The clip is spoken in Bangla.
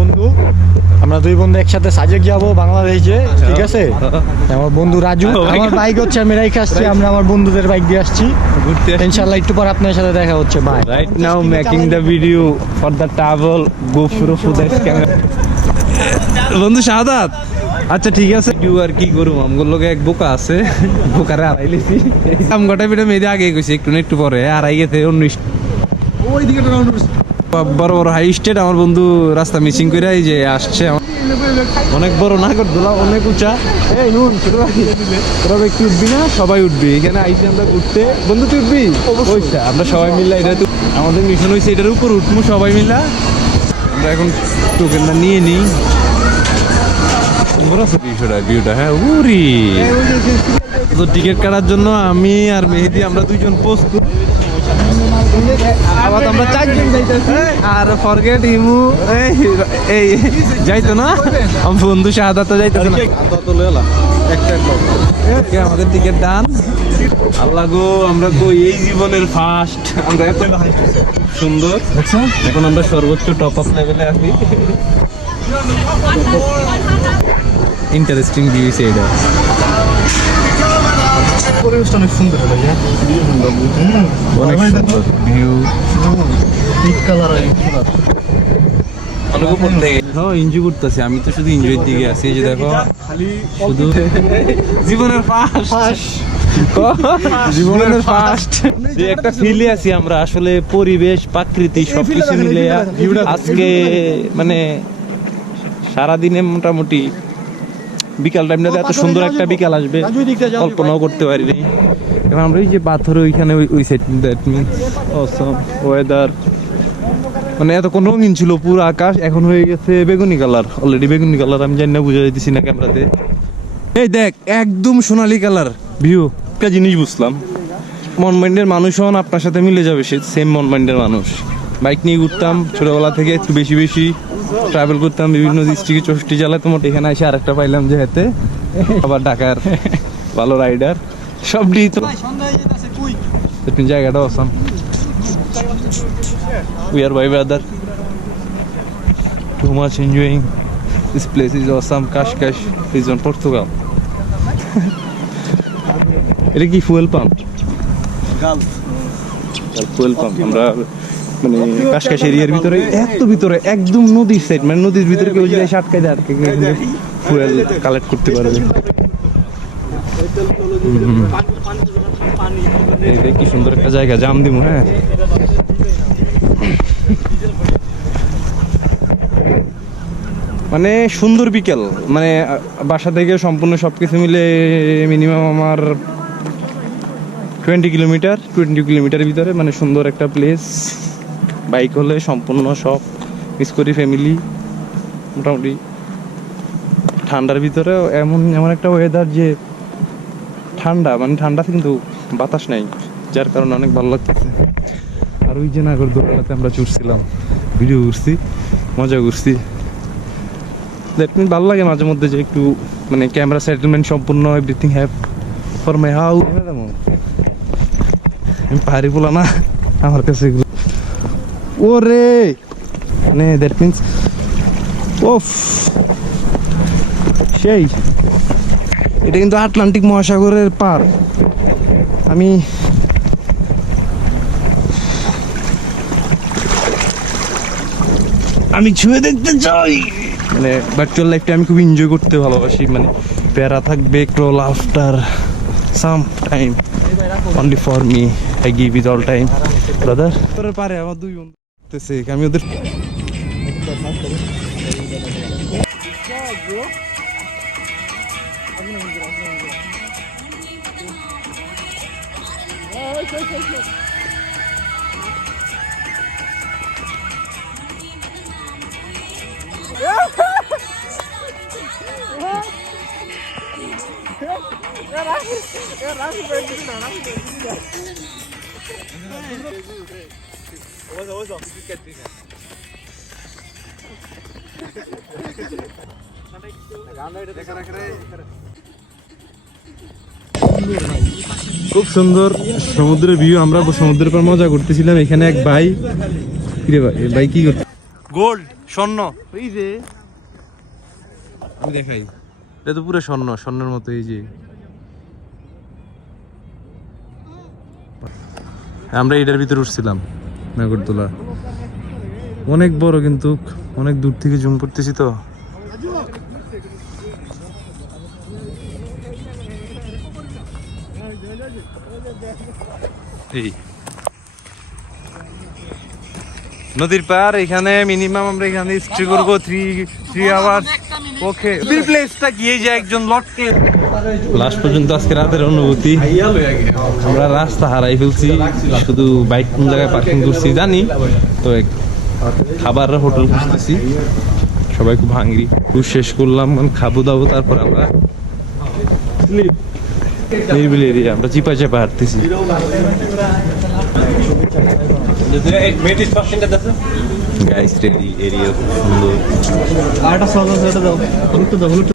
বন্ধু আমরা দুই বন্ধু একসাথে সাজেক যাবো বাংলাদেশে, ঠিক আছে? আমার বন্ধু রাজু, আমার বাইক হচ্ছে আমি রাইখে আসছি, আমরা আমার বন্ধুদের বাইক দিয়ে আসছি ঘুরতে। ইনশাআল্লাহ একটু পর আপনার সাথে দেখা হচ্ছে। Bye. Right now making the video for the travel GoPro footage camera. বন্ধু শাহাদাত, আচ্ছা ঠিক আছে ভিডিও আর কি করুম, আমগুলো লোকে এক বোকা আছে, বোকারে আড়াই লিছি আম গোটা ভিডিও মেয়েদের আগে গেছি একটু না একটু পরে আড়াই গেছে অন্য ওই দিকে বড় বড় হাই স্টেট। আমার বন্ধু রাস্তা মিসিং করে এই যে আসছে, অনেক বড় নাগরদোলা, অনেক উঁচা। এই নুন ছোট ভাই, তোরা একটু উঠবি না? সবাই উঠবি এখানে আইসি আমরা উঠতে। বন্ধু তুই উঠবি? অবশ্যই আমরা সবাই মিলে, এটা তো আমাদের মিশন হয়েছে এটার উপর উঠবো সবাই মিলা। আমরা এখন টোকেনটা নিয়ে নিই। ভিউটা হ্যাঁ উরি তো টিকিট কাটার জন্য আমি আর মেহেদি আমরা দুইজন প্রস্তুত। আবার আমরা চারজন যাইতেছি আর ফরগেট ইমু এই যাইতো না, আমার বন্ধু শাহাদাত যাইতেছে না। আমাদের টিকিট ডান। আল্লাহ গো, আমরা গো এই জীবনের ফার্স্ট, আমরা এত সুন্দর। এখন আমরা সর্বোচ্চ টপ আপ লেভেলে আছি। ইন্টারেস্টিং ভিউ এটা, পরিবেশটা অনেক সুন্দর, অনেক সুন্দর ভিউ। এনজয় করতেছি আমি, তো শুধু এনজয়ের দিকে আছি। যে দেখো শুধু জীবনের ফার্স্ট, জীবনের ফার্স্ট যে একটা ফিলে আছি আমরা। আসলে পরিবেশ প্রাকৃতি সবকিছু মিলে আজকে মানে সারাদিনে মোটামুটি বিকাল টাইমটাতে এত সুন্দর একটা বিকাল আসবে কল্পনাও করতে পারিনি। এখন আমরা এই যে পাথর ওইখানে ওই side, that means Assam weather. মানে এতক্ষণ রঙিন ছিল পুরো আকাশ, এখন হয়ে গেছে বেগুনি কালার, অলরেডি বেগুনি কালার। আমি জানি না, বুঝা যাইতেছি না ক্যামেরাতে। এই দেখ একদম সোনালি কালার ভিউ। একটা জিনিস বুঝলাম, মন মাইন্ডের মানুষ হন আপনার সাথে মিলে যাবে, সে সেম মন মাইন্ডের মানুষ। বাইক নিয়ে ঘুরতাম ছোটবেলা থেকে, একটু বেশি বেশি ট্রাভেল করতাম বিভিন্ন ডিস্ট্রিক্টে, 64 জেলায়। তোমার এখানে এসে আরেকটা পাইলাম যে হাতে আবার ঢাকার ভালো রাইডার সব ডি তো জায়গাটা awesome. We are by weather. Too much enjoying. This place is awesome. Cascais is on Portugal. এটা কি ফুয়েল পাম্প? Fuel pump. আমরা মানে কাশকাশ এরিয়ার ভিতরে, এত ভিতরে একদম নদীর সাইড, মানে নদীর ভিতরে কেউ যদি এসে আটকায় দেয়, ফুয়েল কালেক্ট করতে পারবে। কি সুন্দর একটা জায়গা, জাম দিমু। হ্যাঁ মানে সুন্দর বিকেল, মানে বাসা থেকে সম্পূর্ণ সবকিছু মিলে মিনিমাম আমার 20 কিলোমিটারের ভিতরে, মানে সুন্দর একটা প্লেস। বাইক হলে সম্পূর্ণ সব মিস করি, ফ্যামিলি। মোটামুটি ঠান্ডার ভিতরে এমন একটা ওয়েদার যে ঠান্ডা, মানে ঠান্ডা কিন্তু বাতাস নাই, যার কারণে অনেক ভালো লাগতেছে। আর ওই যে নাগরদোলাতে আমরা চড়ছিলাম, ভিডিও করছি, মজা করছি। দ্যাট মিন ভালো লাগে মাঝে মধ্যে যে একটু মানে ক্যামেরা সেটেলমেন্ট সম্পূর্ণ, everything have for my how. আমি পাহাড়ি বলা না আমার কাছে ওরে, মানে দ্যাট মিনস ওফ সেই। এটা কিন্তু আটলান্টিক মহাসাগরের পার। আমি ছুঁয়ে দেখতে চাই। মানে ভার্চুয়াল লাইফটা আমি খুব এনজয় করতে ভালোবাসি। মানে প্যারা থাকবে crawl after some time, only for me, I give it all time brother. পারে আমার দুই বন্ধু আমি ওদের খুব সুন্দর সমুদ্রের ভিউ। আমরা সমুদ্রের পর মজা করতেছিলাম। এখানে এক ভাই, ভাই কি করতে গোল্ড স্বর্ণ এই যে আমি দেখাই এটা তো পুরো স্বর্ণের মতো এই যে আমরা এটার ভিতরে উঠছিলাম নাগরদোলা অনেক বড় কিন্তু অনেক দূর থেকে জুম করতেছি তো এই নদীর পার এখানে মিনিমাম আমরা এখানে স্টে করবো 3 আওয়ার্স ওকে প্লেসটা গিয়ে যে একজন লটকে লাস্ট পর্যন্ত আজকে রাতের অনুভূতি আমরা রাস্তা হারাই ফেলছি শুধু বাইক কোন জায়গায় পার্কিং করছি জানি তো খাবার হোটেল খুঁজতেছি সবাই খুব হাঙ্গরি খুব শেষ করলাম খাবো দাবো তারপর আমরা নিরিবিলি এরিয়া আমরা চিপা চাপা হাঁটতেছি গাইস রেডি এরিয়া খুব সুন্দর